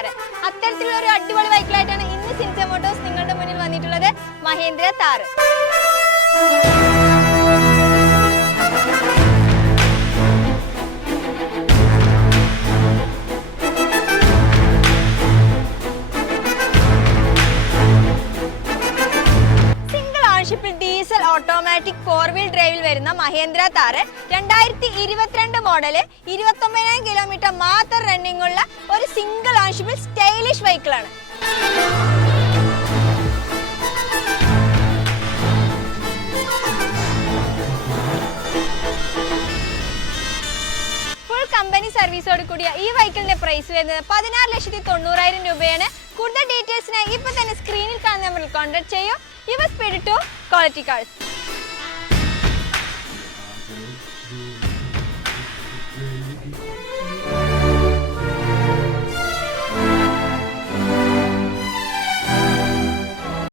താർ. അത്തരത്തിലുള്ള ഒരു അടിപൊളി ബൈക്കിലായിട്ടാണ് ഇന്ന് സിൻസിയർ മോട്ടോഴ്സ് നിങ്ങളുടെ മുന്നിൽ വന്നിട്ടുള്ളത്. മഹീന്ദ്ര താർ. ഡീസൽ ഓട്ടോമാറ്റിക് 4-വീൽ ഡ്രൈവിൽ വരുന്ന മഹീന്ദ്ര താർ 2022 മോഡല് 29,000 കിലോമീറ്റർ മാത്രം റണ്ണിംഗ് ഉള്ള ഒരു സിംഗിൾ ഓൺഷിപ്പിൽ സ്റ്റൈലിഷ് വെഹിക്കിളാണ്. ഫുൾ കമ്പനി സർവീസോട് കൂടിയ ഈ വെഹിക്കിളിന്റെ പ്രൈസ് വരുന്നത് 16,90,000 രൂപയാണ്. കൂടുതൽ ഡീറ്റെയിൽസിനായി ഇപ്പൊ തന്നെ സ്ക്രീനിൽ കാണുന്ന നമ്പറിൽ കോൺടാക്ട് ചെയ്യൂ. Your speed to quality cars.